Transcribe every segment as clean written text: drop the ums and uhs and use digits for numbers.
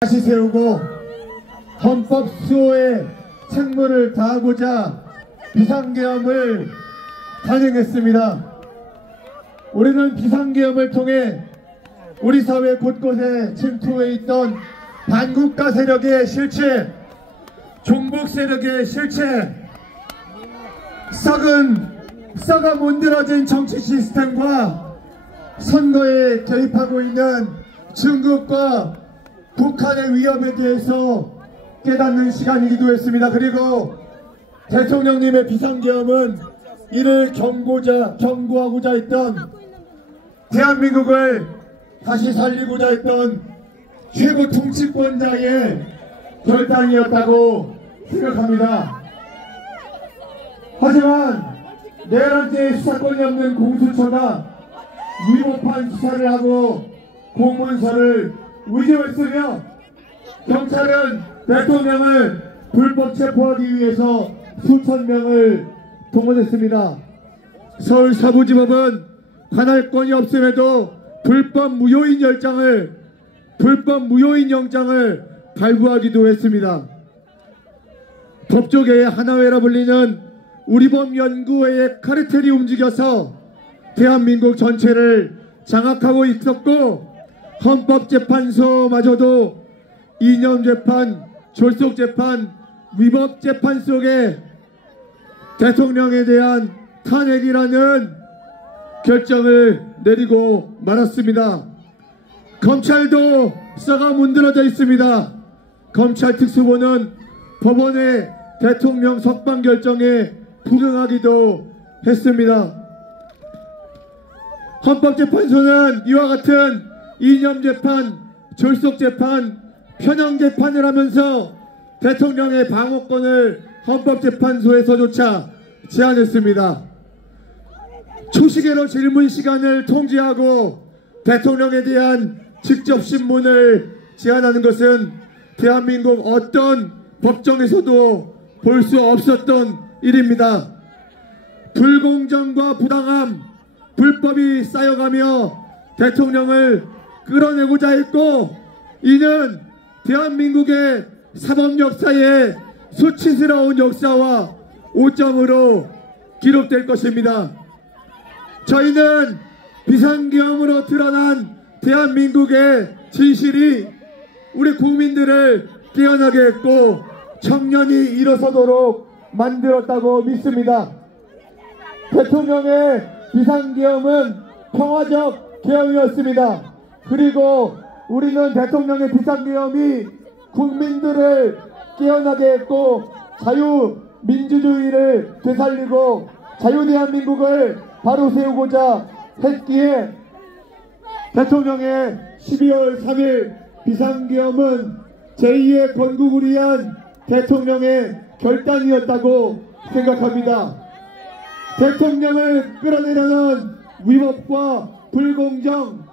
다시 세우고 헌법 수호의 책무를 다하고자 비상계엄을 단행했습니다. 우리는 비상계엄을 통해 우리 사회 곳곳에 침투해 있던 반국가 세력의 실체, 종북 세력의 실체, 썩어 문드러진 정치 시스템과 선거에 개입하고 있는 중국과 북한의 위협에 대해서 깨닫는 시간이기도 했습니다. 그리고 대통령님의 비상계엄은 이를 경고하고자 했던, 대한민국을 다시 살리고자 했던 최고 통치권자의 결단이었다고 생각합니다. 하지만 내란죄 수사권이 없는 공수처가 위법한 수사를 하고 공문서를 위조했으며, 경찰은 대통령을 불법 체포하기 위해서 수천 명을 동원했습니다. 서울 사부지법은 관할권이 없음에도 불법 무효인 영장을 발부하기도 했습니다. 법조계의 하나회라 불리는 우리법연구회의 카르텔이 움직여서 대한민국 전체를 장악하고 있었고, 헌법재판소마저도 이념재판, 졸속재판, 위법재판 속에 대통령에 대한 탄핵이라는 결정을 내리고 말았습니다. 검찰도 썩어 문드러져 있습니다. 검찰 특수본은 법원의 대통령 석방 결정에 부응하기도 했습니다. 헌법재판소는 이와 같은 이념재판, 졸속재판, 편향재판을 하면서 대통령의 방어권을 헌법재판소에서조차 제한했습니다. 초시계로 질문 시간을 통제하고 대통령에 대한 직접 신문을 제한하는 것은 대한민국 어떤 법정에서도 볼 수 없었던 일입니다. 불공정과 부당함, 불법이 쌓여가며 대통령을 끌어내고자 했고, 이는 대한민국의 사법 역사의 수치스러운 역사와 오점으로 기록될 것입니다. 저희는 비상계엄으로 드러난 대한민국의 진실이 우리 국민들을 깨어나게 했고 청년이 일어서도록 만들었다고 믿습니다. 대통령의 비상계엄은 평화적 계엄이었습니다. 그리고 우리는 대통령의 비상계엄이 국민들을 깨어나게 했고 자유민주주의를 되살리고 자유대한민국을 바로 세우고자 했기에 대통령의 12월 3일 비상계엄은 제2의 건국을 위한 대통령의 결단이었다고 생각합니다. 대통령을 끌어내려는 위법과 불공정,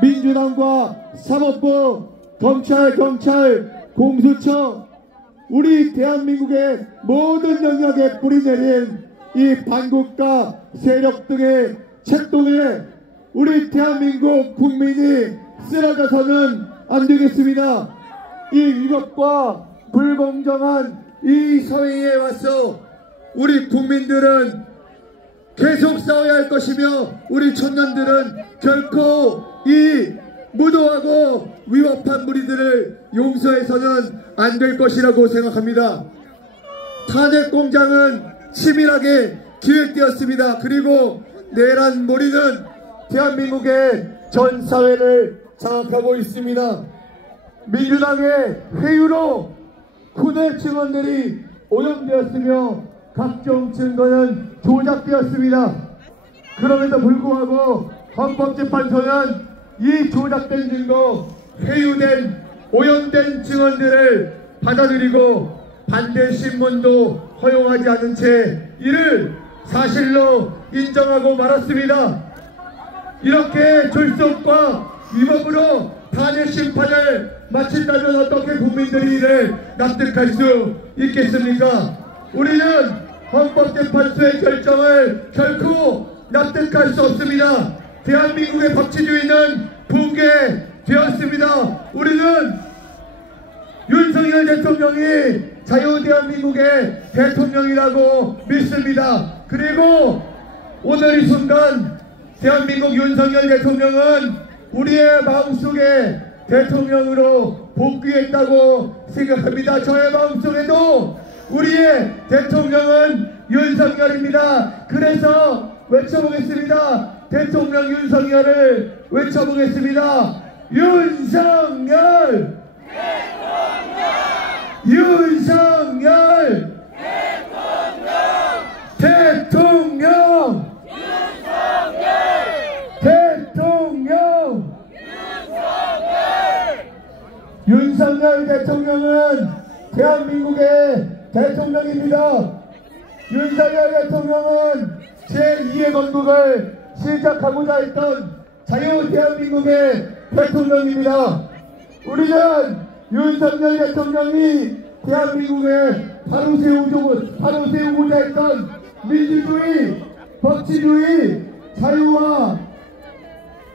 민주당과 사법부, 검찰, 경찰, 공수처, 우리 대한민국의 모든 영역에 뿌리내린 이 반국가 세력 등의 책동에 우리 대한민국 국민이 쓰러져서는 안 되겠습니다. 이 위법과 불공정한 이 사회에 와서 우리 국민들은 계속 싸워야 할 것이며 우리 청년들은 결코 이 무도하고 위법한 무리들을 용서해서는 안 될 것이라고 생각합니다. 탄핵 공작은 치밀하게 기획되었습니다. 그리고 내란 몰이는 대한민국의 전 사회를 장악하고 있습니다. 민주당의 회유로 군의 증언들이 오염되었으며 각종 증거는 조작되었습니다. 그럼에도 불구하고 헌법재판소는 이 조작된 증거, 회유된 오염된 증언들을 받아들이고 반대 신문도 허용하지 않은 채 이를 사실로 인정하고 말았습니다. 이렇게 졸속과 위법으로 탄핵 심판을 마친다면 어떻게 국민들이 이를 납득할 수 있겠습니까? 우리는 헌법재판소의 결정을 결코 납득할 수 없습니다. 대한민국의 법치주의는 붕괴되었습니다. 우리는 윤석열 대통령이 자유대한민국의 대통령이라고 믿습니다. 그리고 오늘 이 순간 대한민국 윤석열 대통령은 우리의 마음속에 대통령으로 복귀했다고 생각합니다. 저의 마음속에도 우리의 대통령은 윤석열입니다. 그래서 외쳐보겠습니다. 대통령 윤석열을 외쳐보겠습니다. 윤석열! 윤석열! 대통령! 대통령! 윤석열 대통령은 대한민국의 대통령입니다. 윤석열 대통령은 제2의 건국을 시작하고자 했던 자유 대한민국의 대통령입니다. 우리는 윤석열 대통령이 대한민국에 바로 세우고자 했던 민주주의, 법치주의,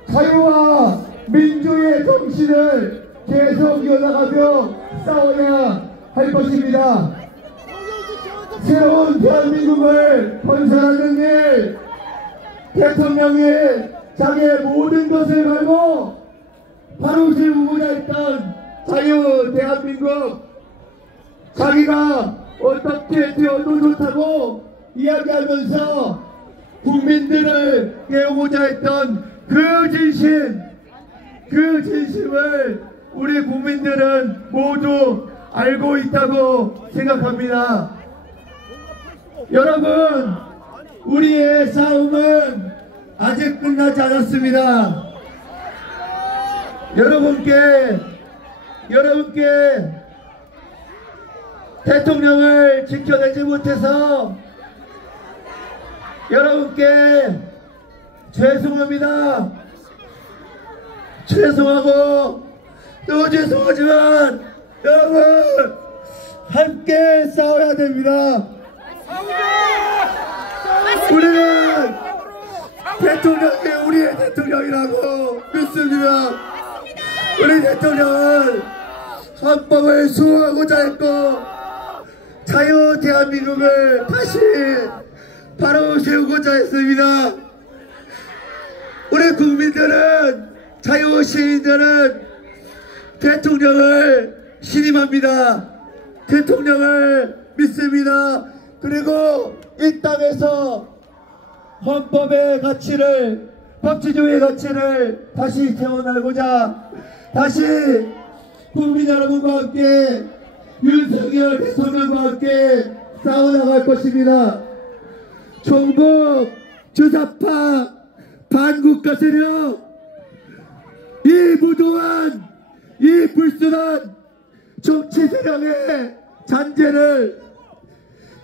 자유와 민주의 정신을 계속 이어나가며 싸워야 할 것입니다. 새로운 대한민국을 건설하는 일, 대통령이 자기의 모든 것을 걸고 바로 세우고자 했던 자유 대한민국, 자기가 어떻게 되어도 좋다고 이야기하면서 국민들을 깨우고자 했던 그 진심을 우리 국민들은 모두 알고 있다고 생각합니다. 여러분, 우리의 싸움은 아직 끝나지 않았습니다. 여러분께 대통령을 지켜내지 못해서 여러분께 죄송합니다. 죄송하고 또 죄송하지만 여러분 함께 싸워야 됩니다. 우리는 대통령이 우리의 대통령이라고 믿습니다. 우리 대통령은 헌법을 수호하고자 했고 자유 대한민국을 다시 바로 세우고자 했습니다. 우리 국민들은, 자유 시민들은 대통령을 신임합니다. 대통령을 믿습니다. 그리고 이 땅에서 헌법의 가치를, 법치주의의 가치를 다시 세워나가고자, 다시 국민 여러분과 함께 윤석열 대통령과 함께 싸워나갈 것입니다. 종북, 주사파, 반국가 세력, 이 무도한, 이 불순한 정치 세력의 잔재를,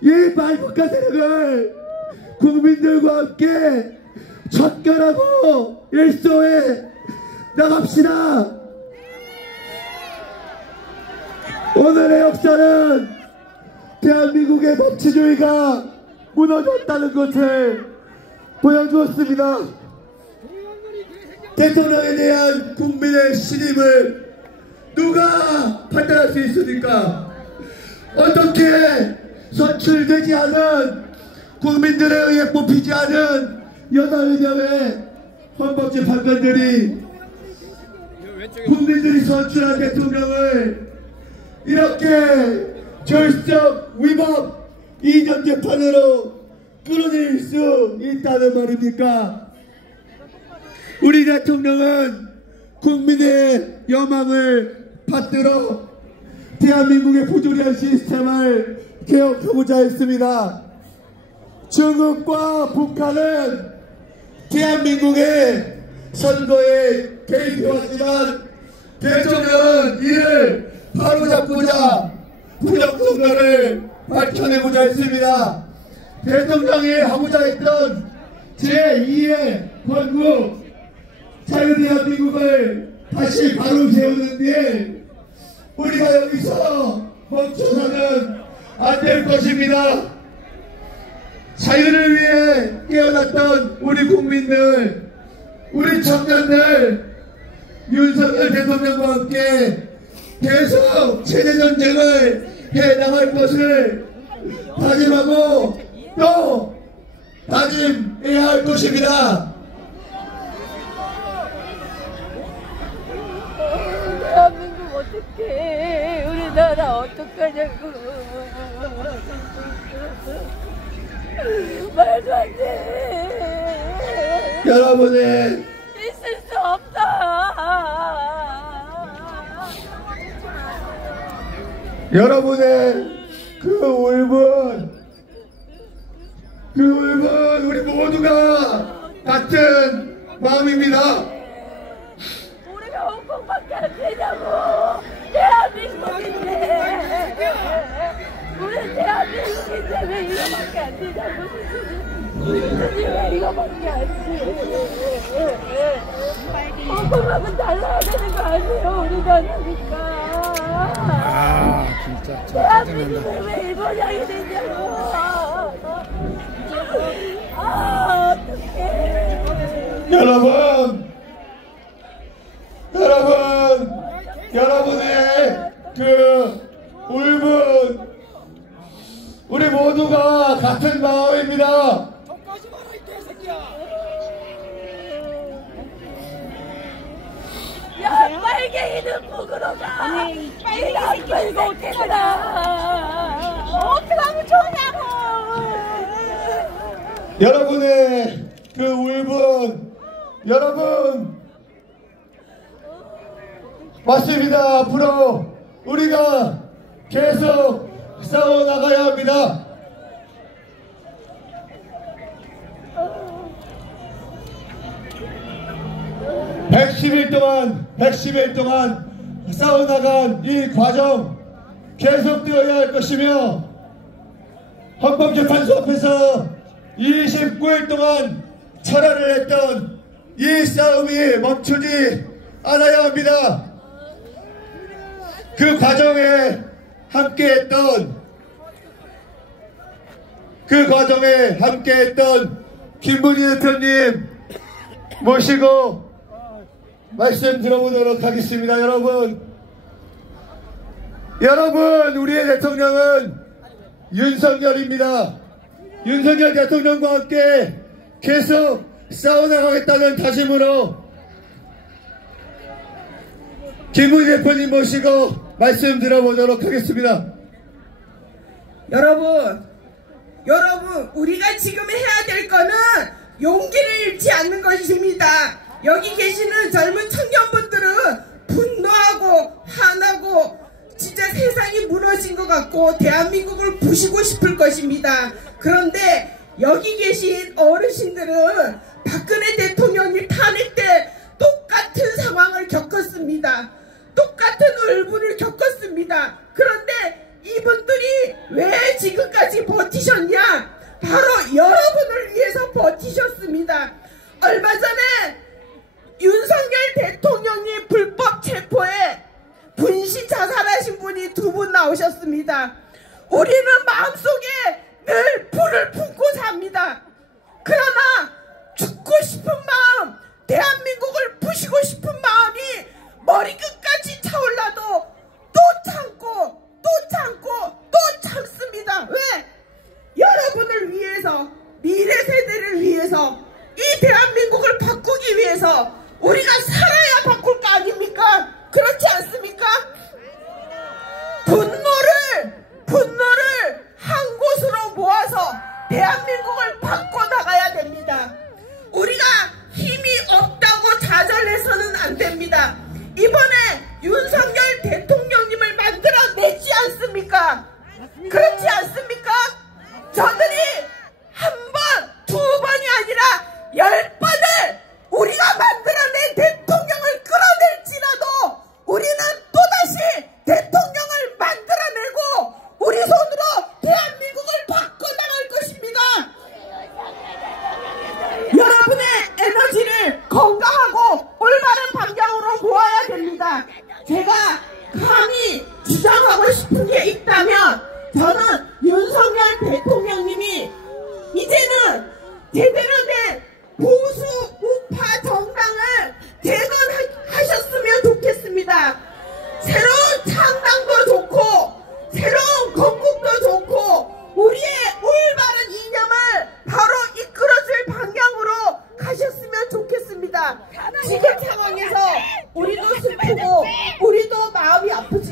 이 반국가 세력을 국민들과 함께 척결하고 일소에 나갑시다. 오늘의 역사는 대한민국의 법치주의가 무너졌다는 것을 보여주었습니다. 대통령에 대한 국민의 신임을 누가 판단할 수 있습니까? 어떻게 선출되지 않은, 국민들에 의해 뽑히지 않은 8명의 헌법재판관들이 국민들이 선출한 대통령을 이렇게 절석 위법 이전 재판으로 끌어내릴 수 있다는 말입니까? 우리 대통령은 국민의 여망을 받들어 대한민국의 부조리한 시스템을 개혁하고자 했습니다. 중국과 북한은 대한민국의 선거에 개입해왔지만 대통령은 이를 바로잡고자 부정선거를 밝혀내고자 했습니다. 대통령이 하고자 했던 제2의 건국, 자유대한민국을 다시 바로 세우는 일, 우리가 여기서 멈춰서는 안 될 것입니다. 자유를 위해 깨어났던 우리 국민들, 우리 청년들, 윤석열 대통령과 함께 계속 세대전쟁을 해나갈 것을 다짐하고 또 다짐해야 할 것입니다. 대한민국 어떡해. 우리나라 어떡하냐고. 말도 안 돼. 여러분의 있을 수 없다. 여러분의 그 울분 우리 모두가 같은 마음입니다. 우리가 홍콩밖에 안 되냐고. 대한민국인데. 우리 대한민국인데 왜 이거밖에 안 되냐고. 왜 이거밖에 안 돼. 홍콩하고 달라야 되는 거 아니에요. 우리나라니까. 진짜 대한민국을 왜 일본양이 되냐고. 어떡해. 여러분의 그 울분 우리 모두가 같은 마음입니다. 야, 빨갱이는 북으로 가. 빨갱이 빨갱이 어떻게 가. 어떻게 하면 좋냐고. 여러분의 그 울분 여러분 맞습니다. 앞으로 우리가 계속 싸워나가야 합니다. 백십 일 동안 싸워나간 이 과정 계속되어야 할 것이며 헌법재판소 앞에서 29일 동안 철회를 했던 이 싸움이 멈추지 않아야 합니다. 그 과정에 함께했던 김문희 대표님 모시고 말씀 들어보도록 하겠습니다. 여러분 우리의 대통령은 윤석열입니다. 윤석열 대통령과 함께 계속 싸워나가겠다는 다짐으로 김문희 대표님 모시고 말씀 들어보도록 하겠습니다. 여러분, 우리가 지금 해야 될 거는 용기를 잃지 않는 것입니다. 여기 계시는 젊은 청년분들은 분노하고 화나고 진짜 세상이 무너진 것 같고 대한민국을 부시고 싶을 것입니다. 그런데 여기 계신 어르신들은 박근혜 대통령이 탄핵 때 똑같은 상황을 겪었습니다. 똑같은 울분을 겪었습니다. 그런데 이분들이 왜 지금까지 버티셨냐? 바로 여러분을 위해서 버티셨습니다. 얼마 전에 윤석열 대통령이 불법 체포에 분신 자살하신 분이 2분 나오셨습니다. 우리는 마음속에 늘 불을 품고 삽니다. 그러나 죽고 싶은 마음, 대한민국을 부시고 싶은 마음이 머리끝까지 차올라도 또 참고 또 참습니다. 왜? 여러분을 위해서, 미래 세대를 위해서, 이 대한민국을 바꾸기 위해서 우리가 살아야 바꿀 거 아닙니까? 그렇지 않습니까? 분노를 한 곳으로 모아서 대한민국을 바꿔나가야 됩니다. 우리가 힘이 없다고 좌절해서는 안 됩니다. 이번에 윤석열 대통령님을 만들어내지 않습니까? 그렇지 않습니까? 저들이 한 번, 2번이 아니라 10번을 우리가 만들어낸 대통령을 끌어낼지라도 우리는 또다시 대통령을 만들어내고 우리 손으로 대한민국을 바꿔나갈 것입니다. 여러분의 에너지를 건강하고 올바른 방향으로 모아야 됩니다. 제가 감히 주장하고 싶은 게 있다면 저는 윤석열 대통령님이 이제는 제대로 된 보수 우파 정당을 재건하셨으면 좋겠습니다. 새로운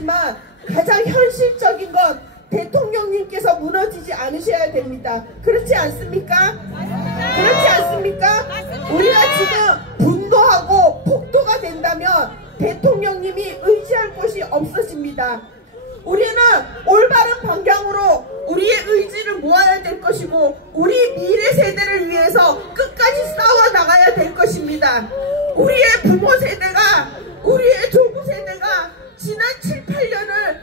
하지만 가장 현실적인 건 대통령님께서 무너지지 않으셔야 됩니다. 그렇지 않습니까? 그렇지 않습니까? 우리가 지금 분노하고 폭도가 된다면 대통령님이 의지할 곳이 없어집니다. 우리는 올바른 방향으로 우리의 의지를 모아야 될 것이고 우리 미래 세대를 위해서 끝까지 싸워 나가야 될 것입니다. 우리의 부모 세대가, 우리의 조부 세대가 지난 7, 8년을